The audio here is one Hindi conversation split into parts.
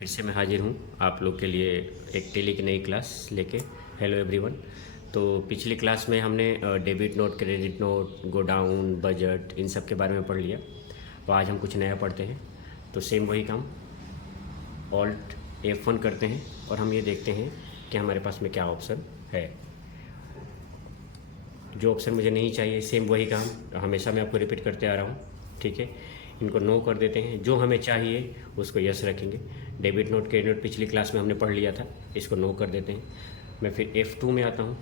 फिर से मैं हाजिर हूँ आप लोग के लिए एक टेली की नई क्लास लेके। Hello everyone. तो पिछली क्लास में हमने debit note, credit note, godown, budget, इन सब के बारे में पढ़ लिया। तो आज हम कुछ नया पढ़ते हैं। तो सेम वही काम, ऑल्ट F1 करते हैं और हम ये देखते हैं कि हमारे पास में क्या ऑप्शन है। जो ऑप्शन मुझे नहीं चाहिए, सेम वही काम हमेशा मैं आपको रिपीट करते आ रहा हूँ, ठीक है। इनको नो कर देते हैं, जो हमें चाहिए उसको यस रखेंगे। डेबिट नोट, क्रेडिट नोट पिछली क्लास में हमने पढ़ लिया था, इसको नो कर देते हैं। मैं फिर F2 में आता हूँ।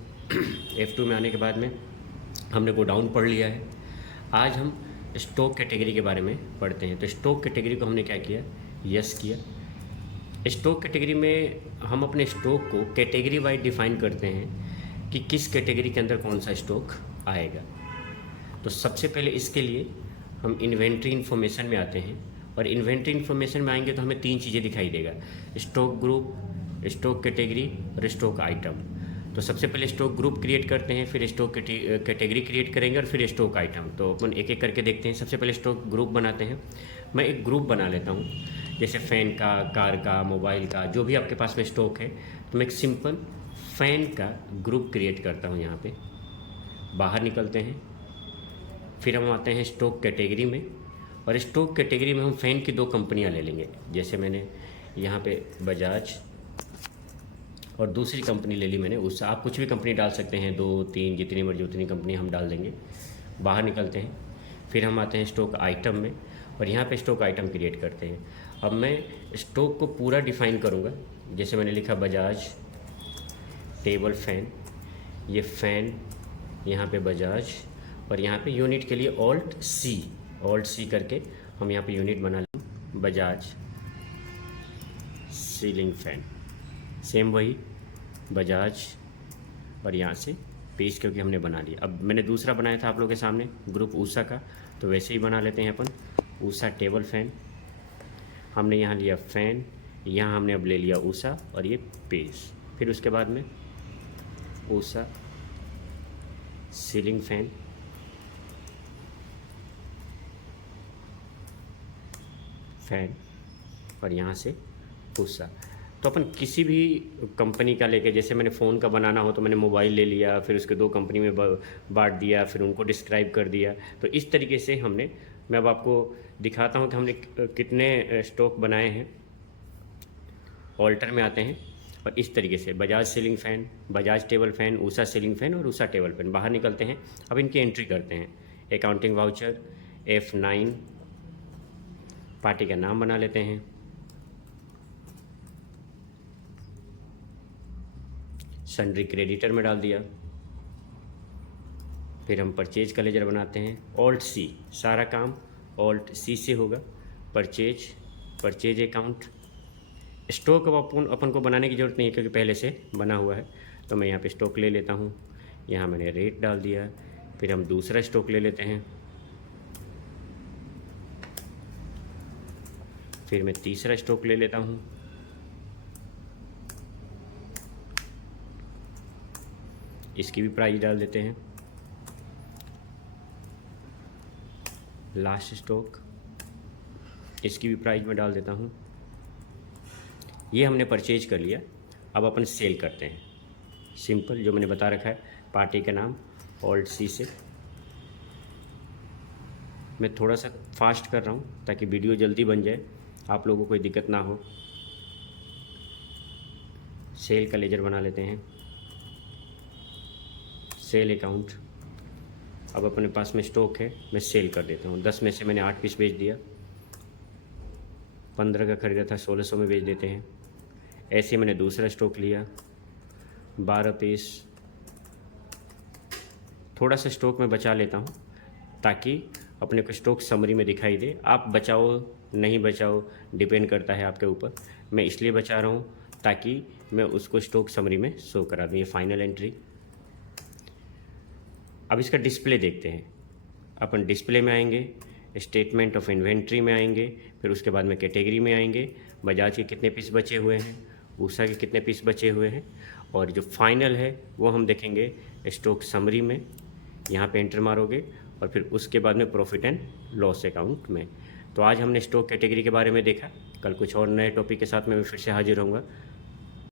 F2 में आने के बाद में हमने गोडाउन पढ़ लिया है। आज हम स्टॉक कैटेगरी के बारे में पढ़ते हैं। तो स्टॉक कैटेगरी को हमने क्या किया, यस किया। स्टॉक कैटेगरी में हम अपने स्टॉक को कैटेगरी वाइज डिफाइन करते हैं कि किस कैटेगरी के अंदर कौन सा स्टॉक आएगा। तो सबसे पहले इसके लिए हम इन्वेंट्री इन्फॉर्मेशन में आते हैं, और इन्वेंट्री इन्फॉर्मेशन में आएंगे तो हमें तीन चीज़ें दिखाई देगा, स्टॉक ग्रुप, स्टॉक कैटेगरी और स्टॉक आइटम। तो सबसे पहले स्टॉक ग्रुप क्रिएट करते हैं, फिर स्टॉक कैटेगरी क्रिएट करेंगे और फिर स्टॉक आइटम। तो अपन एक एक करके देखते हैं। सबसे पहले स्टॉक ग्रुप बनाते हैं। मैं एक ग्रुप बना लेता हूँ, जैसे फ़ैन का, कार का, मोबाइल का, जो भी आपके पास में स्टॉक है। तो मैं एक सिंपल फ़ैन का ग्रुप क्रिएट करता हूँ। यहाँ पे बाहर निकलते हैं, फिर हम आते हैं स्टॉक कैटेगरी में, और स्टॉक कैटेगरी में हम फ़ैन की दो कंपनियाँ ले लेंगे। जैसे मैंने यहाँ पे बजाज और दूसरी कंपनी ले ली मैंने, उससे आप कुछ भी कंपनी डाल सकते हैं, 2 3 जितनी मर्जी उतनी कंपनी हम डाल देंगे। बाहर निकलते हैं, फिर हम आते हैं स्टॉक आइटम में, और यहाँ पे स्टॉक आइटम क्रिएट करते हैं। अब मैं स्टॉक को पूरा डिफाइन करूँगा। जैसे मैंने लिखा बजाज टेबल फ़ैन, ये फ़ैन यहाँ पे बजाज, और यहाँ पे यूनिट के लिए ऑल्ट सी करके हम यहाँ पे यूनिट बना लें, बजाज सीलिंग फ़ैन। सेम वही बजाज, और यहाँ से पेज क्योंकि हमने बना लिया। अब मैंने दूसरा बनाया था आप लोगों के सामने ग्रुप ऊषा का, तो वैसे ही बना लेते हैं अपन। ऊषा टेबल फ़ैन, हमने यहाँ लिया फ़ैन, यहाँ हमने अब ले लिया ऊषा और ये पेज। फिर उसके बाद में ऊषा सीलिंग फ़ैन, और यहाँ से ऊषा। तो अपन किसी भी कंपनी का लेके, जैसे मैंने फ़ोन का बनाना हो तो मैंने मोबाइल ले लिया, फिर उसके दो कंपनी में बांट दिया, फिर उनको डिस्क्राइब कर दिया। तो इस तरीके से हमने, मैं अब आपको दिखाता हूँ कि हमने कितने स्टॉक बनाए हैं। ऑल्टर में आते हैं, और इस तरीके से Bajaj ceiling fan, Bajaj table fan, Usha ceiling fan और ऊषा टेबल फ़ैन। बाहर निकलते हैं, अब इनकी एंट्री करते हैं। अकाउंटिंग वाउचर F9, पार्टी का नाम बना लेते हैं, सन्ड्री क्रेडिटर में डाल दिया। फिर हम परचेज का लेजर बनाते हैं, ऑल्ट सी, सारा काम ऑल्ट सी से होगा। Purchase account. स्टॉक अब अपन को बनाने की ज़रूरत नहीं है क्योंकि पहले से बना हुआ है। तो मैं यहाँ पे स्टॉक ले लेता हूँ, यहाँ मैंने रेट डाल दिया। फिर हम दूसरा स्टॉक ले लेते हैं, फिर मैं तीसरा स्टॉक ले लेता हूँ, इसकी भी प्राइस डाल देते हैं। लास्ट स्टॉक, इसकी भी प्राइस में डाल देता हूँ। ये हमने परचेज कर लिया। अब अपन सेल करते हैं, सिंपल जो मैंने बता रखा है, पार्टी का नाम ऑल्ट सी से। मैं थोड़ा सा फास्ट कर रहा हूँ ताकि वीडियो जल्दी बन जाए, आप लोगों को कोई दिक्कत ना हो। सेल का लेजर बना लेते हैं, सेल अकाउंट। अब अपने पास में स्टॉक है, मैं सेल कर देता हूँ। 10 में से मैंने 8 पीस बेच दिया, 15 का खरीदा था 1600 में बेच देते हैं। ऐसे मैंने दूसरा स्टॉक लिया, 12 पीस। थोड़ा सा स्टॉक मैं बचा लेता हूँ ताकि अपने को स्टॉक समरी में दिखाई दे। आप बचाओ नहीं बचाओ डिपेंड करता है आपके ऊपर। मैं इसलिए बचा रहा हूँ ताकि मैं उसको स्टॉक समरी में शो करा दूँ। ये फाइनल एंट्री। अब इसका डिस्प्ले देखते हैं। अपन डिस्प्ले में आएंगे, स्टेटमेंट ऑफ इन्वेंट्री में आएंगे, फिर उसके बाद में कैटेगरी में आएंगे, बजाज के कितने पीस बचे हुए हैं, ऊषा के कितने पीस बचे हुए हैं, और जो फाइनल है वो हम देखेंगे स्टॉक समरी में। यहाँ पे एंटर मारोगे और फिर उसके बाद में प्रॉफिट एंड लॉस अकाउंट में। तो आज हमने स्टॉक कैटेगरी के बारे में देखा। कल कुछ और नए टॉपिक के साथ मैं फिर से हाजिर होऊंगा।